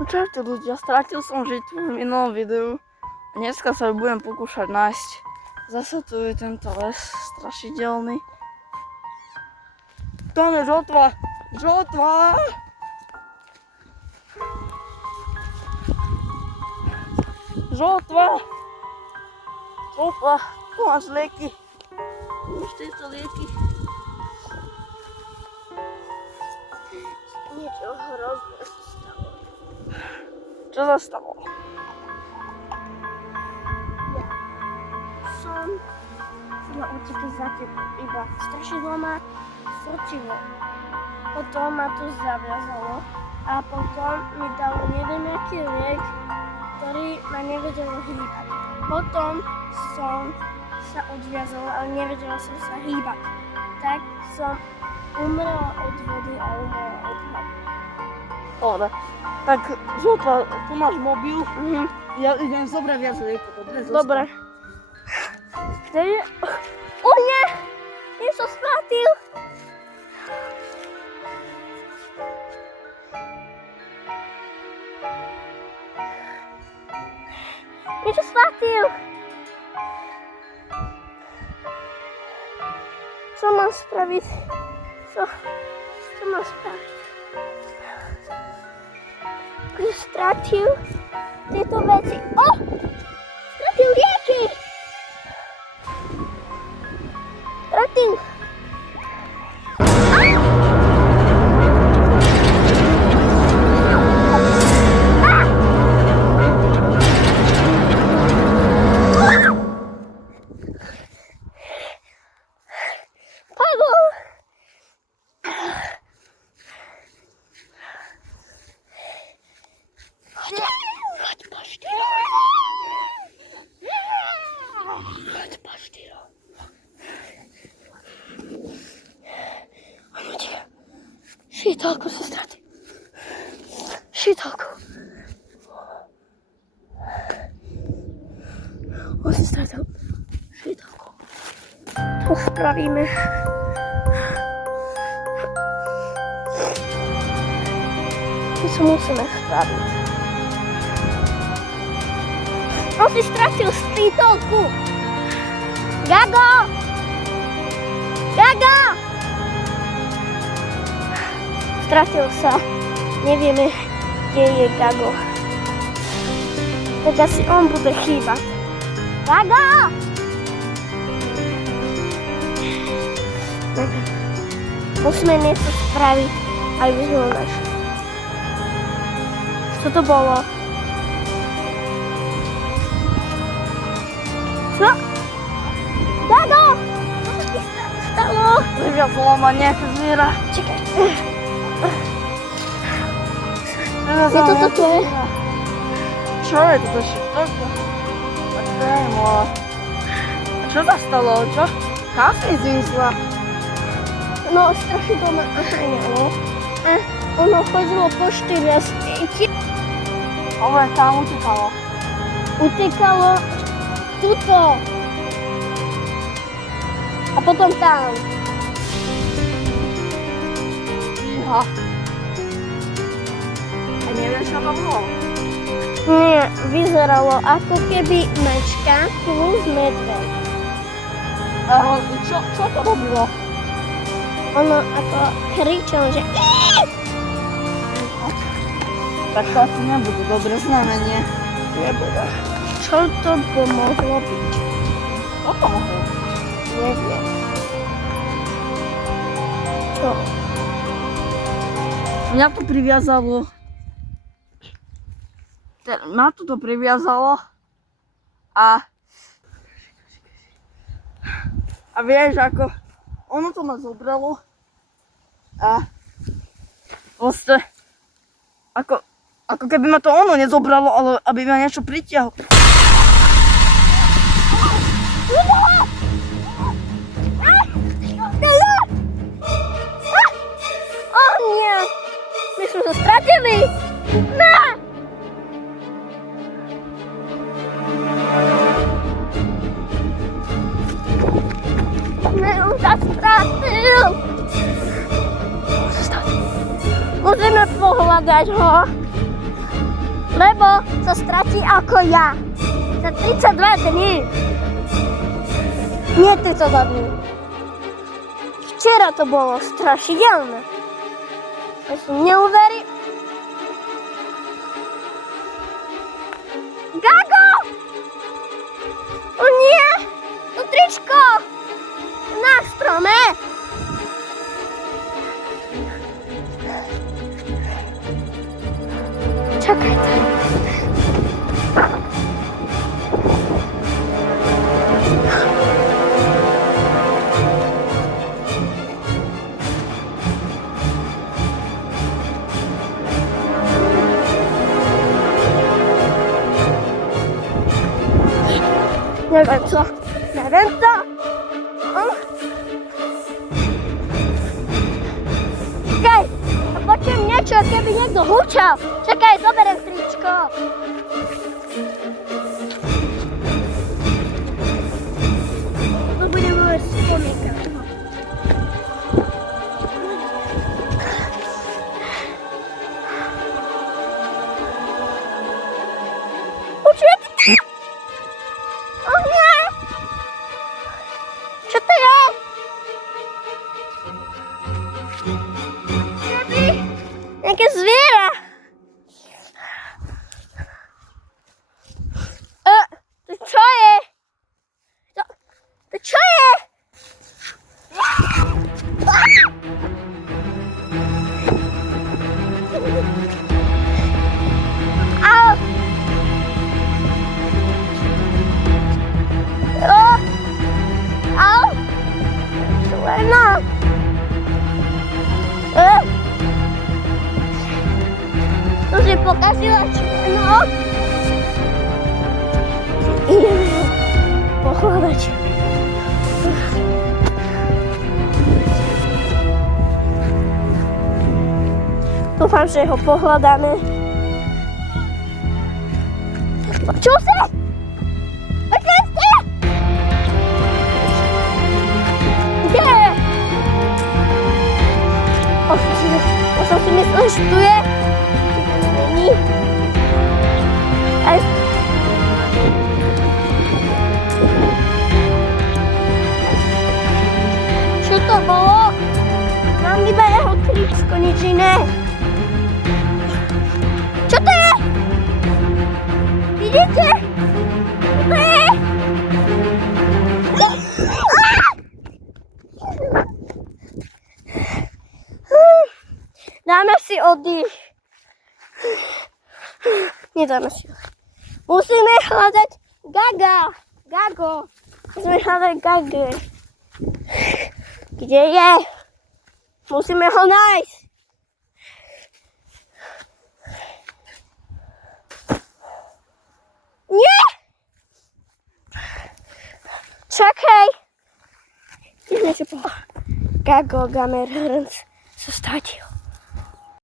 No čaute ľudia, strátil som žitvu v minulom videu. Dneska sa budem pokúšať nájsť. Zase tu je tento les strašidelný. Tam je žotva! Žotva! Žotva! Žotva! Tu máš lieky. Tu máš tieto lieky. Niečo hrozné sa stalo. Čo sa stalo? Som na uteky za tebou, iba strašidlo ma srčivo. Potom ma to zaviazalo a potom mi dalo neviem aký liek, ktorý ma nevedelo hýbať. Potom som sa odviazala, ale nevedela som sa hýbať. Tak som umrela od vody a umrela od hladu. Dobre. Tak žltá, tu máš mobil. Ja idem zobrať viac liekov. Dobre. Kde je? O nie! Niečo stratil! Niečo stratil! Čo mám spraviť? Čo mám spraviť? Kto stratil tieto veci? O! Stratil lieky! Stratil! Šítalku si stratil. Šítalku. On si stratil šítalku. To spravíme. My to musíme spraviť. On si stratil šítalku. Gago! Gago! Stratil sa. Nevieme, kde je Gago. Tak asi on bude chýbať. Gago! Musíme niečo spraviť, aby sme ho našli. Čo to bolo? Čo? Gago! Čo sa ti stalo? Vyviazlo ma nejaké zviera. Čakaj. Je toto tvoje? Čo je toto všetko? Čo sa stalo? Čo? Kam si zísla? No, strašidlo ma naháňalo. A ono chodilo po 4 stejky. Ale tam utekalo. Utekalo tuto. A potom tam. Fíha. A nevieš, čo to bolo? Nie, vyzeralo ako keby mačka plus medveď. Čo to robilo? Ono ako kričalo, že Tak to asi nebude dobré znamenie. nebude. Čo to pomohlo byť? Čo to mohlo byť? Neviem. Čo? Mňa to priviazalo. Ma to priviazalo. A vieš, ako ono to ma zobralo. A vlastne ako keby ma to ono nezobralo, ale aby ma niečo pritiahlo. O nie! My sme sa stratili! No! On sa stratil! Musíme pohľadať ho. lebo sa stratí ako ja. Za 32 dní. Nie 32 dní. Včera to bolo strašidelné. Ja som neuveril. Gago! O nie! To tričko! Na strome! Čakajte. Neviem co. Čakaj, počujem niečo, keby niekto húčal. Čakaj, zoberiem tričko. To bude moje spomienka. Počujem. O nie! Čo to je? Nejaké zviera. To čo je? To čo je? Au! Au! Lena! To si pokazila členo. Ideme pohľadať. Dúfam, že ho pohľadáme. Čo sa? Kde je? Ja som si myslel, že tu je. Není. Čo to bolo? Mám iba jeho tričko, nič iné. Čo to je? Vidíte? Čo to je? Dáme si oddych. Nedáme si ho. Musíme hľadať Gago. Musíme hľadať Gago. Kde je? Musíme ho nájsť. Nie! Čakaj. Gago Gamer Hrnc sa stratil.